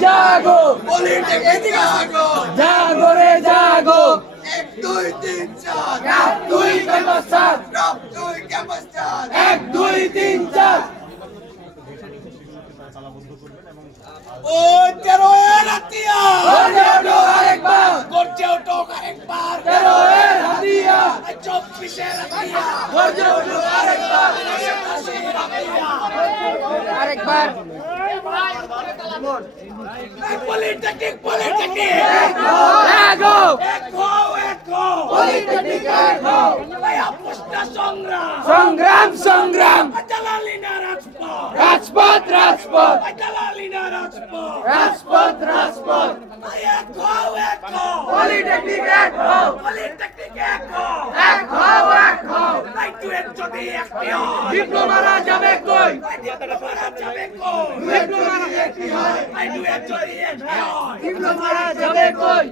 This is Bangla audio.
জাগো পলিটেকনিক জাগো জাগো রে জাগো 1 2 3 4 রাত 2 ক্যাম্পাস 4 রাত 2 ক্যাম্পাস 4 1 2 3 4 ও তেরো এর হাতিয়া গর্জে ওঠো আরেকবার গর্জে ওঠো আরেকবার 13 এর হাতিয়া 24 এর হাতিয়া গর্জে ওঠো আরেকবার আরেকবার পলিটেকনিক জাগো একো পলিটেকনিক জাগো ভাইয়া পোস্টা সংগ্রাম সংগ্রাম জালালিনা রাজপথ রাজপথ রাজপথ জালালিনা রাজপথ রাজপথ রাজপথ একো পলিটেকনিক জাগো পলিটেকনিক একো এক হও তাই তুই যদি একটি হয় ডিপ্লোমারা যাবে কই ডিপ্লোমারা যাবে কই ডিপ্লোমারা একটি হয় তাই তুই যদি একটি হয় ডিপ্লোমারা যাবে কই